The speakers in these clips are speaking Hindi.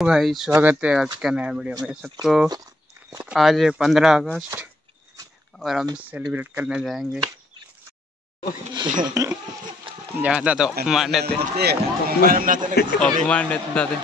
भाई स्वागत है आज का नया वीडियो में सबको। आज है 15 अगस्त और हम सेलिब्रेट करने जाएंगे। ज़्यादा तो अपमान देते दादे।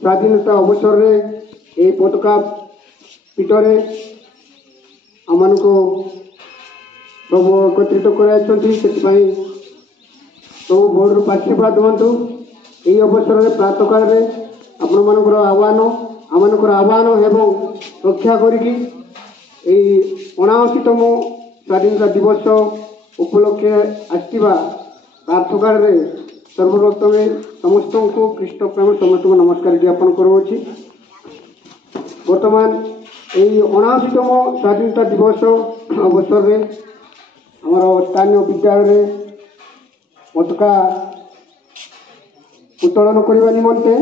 स्वाधीनता अवसर में पताका पीठरे आम को प्रभु एकत्रित कर प्रभु बोर्ड आशीर्वाद दिंतु। यही अवसर में प्रातः काल आपण मान आह्वान आह्वान एवं रक्षा करी 79तम स्वाधीनता दिवस उपलक्षे आसवा प्रातः काल सर्वप्रथमे समस्त को कृष्ण प्रेम समस्त को नमस्कार ज्ञापन करुँच। बर्तमान यही 79तम स्वाधीनता दिवस अवसर में आमर स्थानीय विद्यालय पताका उत्तोलन करने निमंते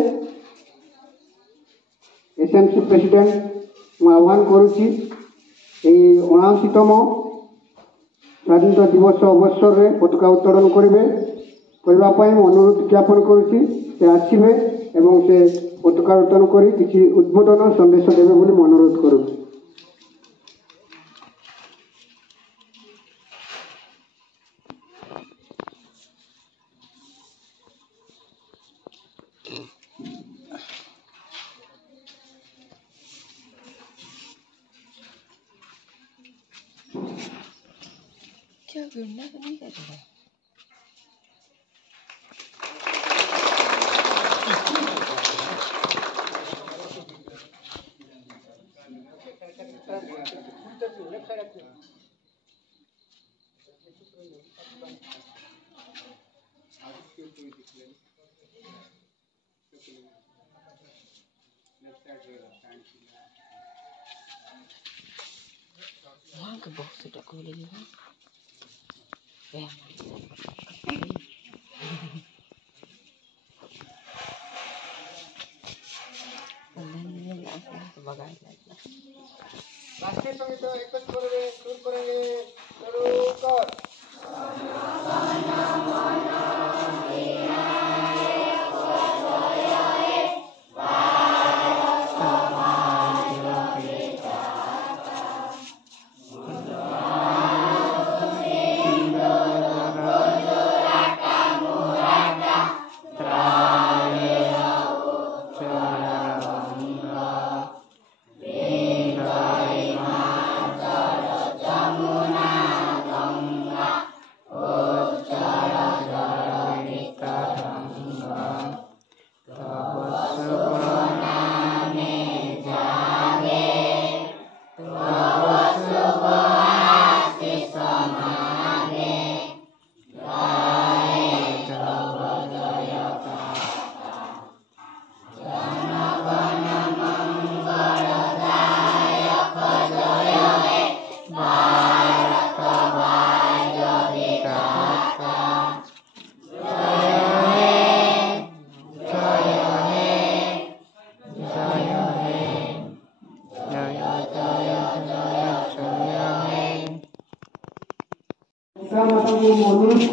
एसएमसी प्रेसिडेंट मैं आह्वान करुँची। 79तम स्वाधीनता दिवस अवसर में पताका उत्तोलन करने अनुरोध ज्ञापन करुँची। से आसवे एवं से पताका उत्तोलन कर किसी उद्बोधन संदेश देवे बोली अनुरोध करुँच। क्या करना तो नहीं करना। वहाँ के बहुत से टको ले हैं। राष्ट्रीय संगीत एक शुरू करेंगे। शुरू कर।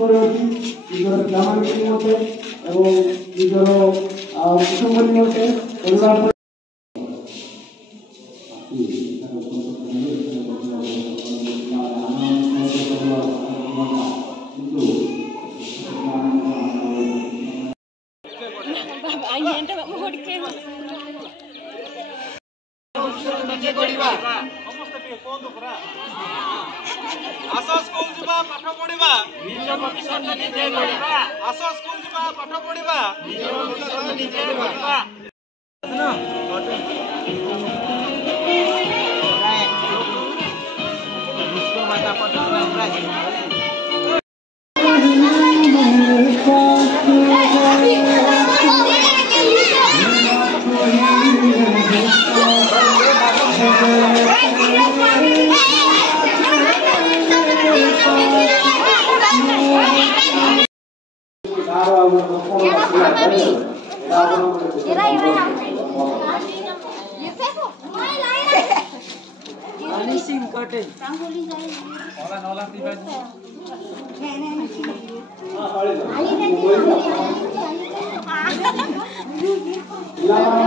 କରିଅଛି ନିଜର ପିଲାମାନେ ନିମନ୍ତେ ଏବଂ ନିଜର କୁଟୁମ୍ବ ନିମନ୍ତେ ପରିବାର आस स्कूल जीवा पाठ पढ़िबा निज भविष्य निजे गढ़िबा आस स्कूल जीवा पाठ पढ़िबा निज भविष्य निजे गढ़िबा विश्व माता Nala